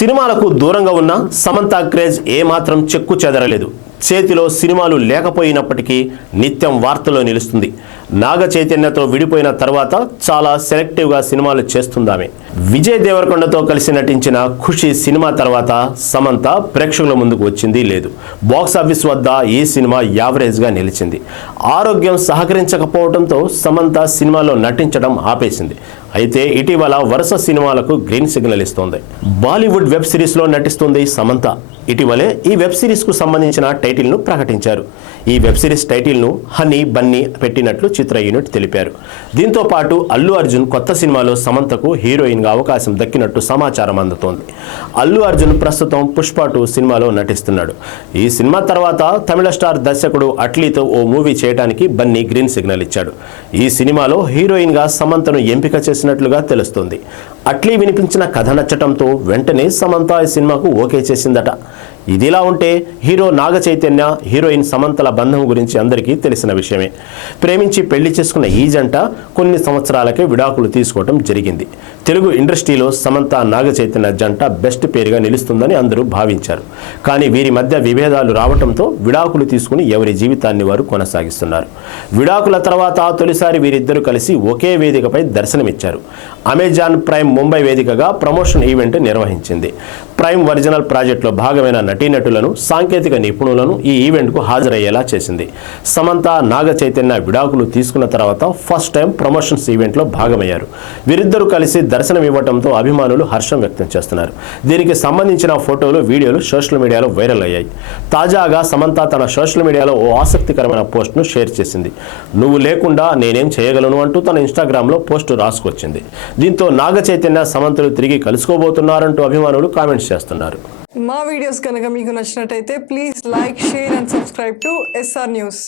సినిమాలకు దూరంగా ఉన్న సమంత క్రేజ్ ఏమాత్రం చెక్కు చెదరలేదు. చేతిలో సినిమాలు లేకపోయినప్పటికీ నిత్యం వార్తల్లో నిలుస్తుంది. నాగ చైతన్యతో విడిపోయిన తర్వాత చాలా సెలెక్టివ్గా సినిమాలు చేస్తుందామె. విజయ్ దేవరకొండతో కలిసి నటించిన ఖుషి సినిమా తర్వాత సమంత ప్రేక్షకుల ముందుకు వచ్చింది లేదు. బాక్సాఫీస్ వద్ద ఈ సినిమా యావరేజ్గా నిలిచింది. ఆరోగ్యం సహకరించకపోవడంతో సమంత సినిమాలో నటించడం ఆపేసింది. అయితే ఇటీవల వరుస సినిమాలకు గ్రీన్ సిగ్నల్ ఇస్తోంది. బాలీవుడ్ వెబ్ సిరీస్లో నటిస్తుంది సమంత. ఇటీవలే ఈ వెబ్ సిరీస్కు సంబంధించిన టైటిల్ను ప్రకటించారు. ఈ వెబ్ సిరీస్ టైటిల్ను హనీ బన్నీ పెట్టినట్లు చిత్ర యూనిట్ తెలిపారు. దీంతో పాటు అల్లు అర్జున్ కొత్త సినిమాలో సమంతకు హీరోయిన్గా అవకాశం దక్కినట్టు సమాచారం అందుతోంది. అల్లు అర్జున్ ప్రస్తుతం పుష్ప 2 సినిమాలో నటిస్తున్నాడు. ఈ సినిమా తర్వాత తమిళ స్టార్ దర్శకుడు అట్లీతో ఓ మూవీ చేయడానికి బన్నీ గ్రీన్ సిగ్నల్ ఇచ్చాడు. ఈ సినిమాలో హీరోయిన్గా సమంతను ఎంపిక చేసినట్లుగా తెలుస్తోంది. అట్లీ వినిపించిన కథ నచ్చటంతో వెంటనే సమంత ఈ సినిమాకు ఓకే చేసిందట. ఇదిలా ఉంటే హీరో నాగ చైతన్య, హీరోయిన్ సమంతల బంధం గురించి అందరికీ తెలిసిన విషయమే. ప్రేమించి పెళ్లి చేసుకున్న ఈ జంట కొన్ని సంవత్సరాలకే విడాకులు తీసుకోవడం జరిగింది. తెలుగు ఇండస్ట్రీలో సమంత నాగ చైతన్య జంట బెస్ట్ పేరుగా నిలుస్తుందని అందరూ భావించారు. కానీ వీరి మధ్య విభేదాలు రావడంతో విడాకులు తీసుకుని ఎవరి జీవితాన్ని వారు కొనసాగిస్తున్నారు. విడాకుల తర్వాత తొలిసారి వీరిద్దరూ కలిసి ఒకే వేదికపై దర్శనమిచ్చారు. అమెజాన్ ప్రైమ్ ముంబై వేదికగా ప్రమోషన్ ఈవెంట్ నిర్వహించింది. ప్రైమ్ ఒరిజినల్ ప్రాజెక్టులో భాగమైన నటీనటులను, సాంకేతిక నిపుణులను ఈ ఈవెంట్కు హాజరయ్యేలా చేసింది. సమంత నాగ చైతన్య విడాకులు తీసుకున్న తర్వాత ఫస్ట్ టైం ప్రమోషన్స్ ఈవెంట్లో భాగమయ్యారు. వీరిద్దరూ కలిసి దర్శనం ఇవ్వడంతో అభిమానులు హర్షం వ్యక్తం చేస్తున్నారు. దీనికి సంబంధించిన ఫోటోలు, వీడియోలు సోషల్ మీడియాలో వైరల్ అయ్యాయి. తాజాగా సమంత తన సోషల్ మీడియాలో ఓ ఆసక్తికరమైన పోస్ట్ను షేర్ చేసింది. నువ్వు లేకుండా నేనేం చేయగలను అంటూ తన ఇన్స్టాగ్రామ్లో పోస్టు రాసుకొచ్చింది. దీంతో నాగ చైతన్య, సమంతలు తిరిగి కలుసుకోబోతున్నారంటూ అభిమానులు కామెంట్స్ చేస్తున్నారు. మా వీడియోస్ కనుక మీకు నచ్చినట్టయితే please like, share and subscribe to SR news.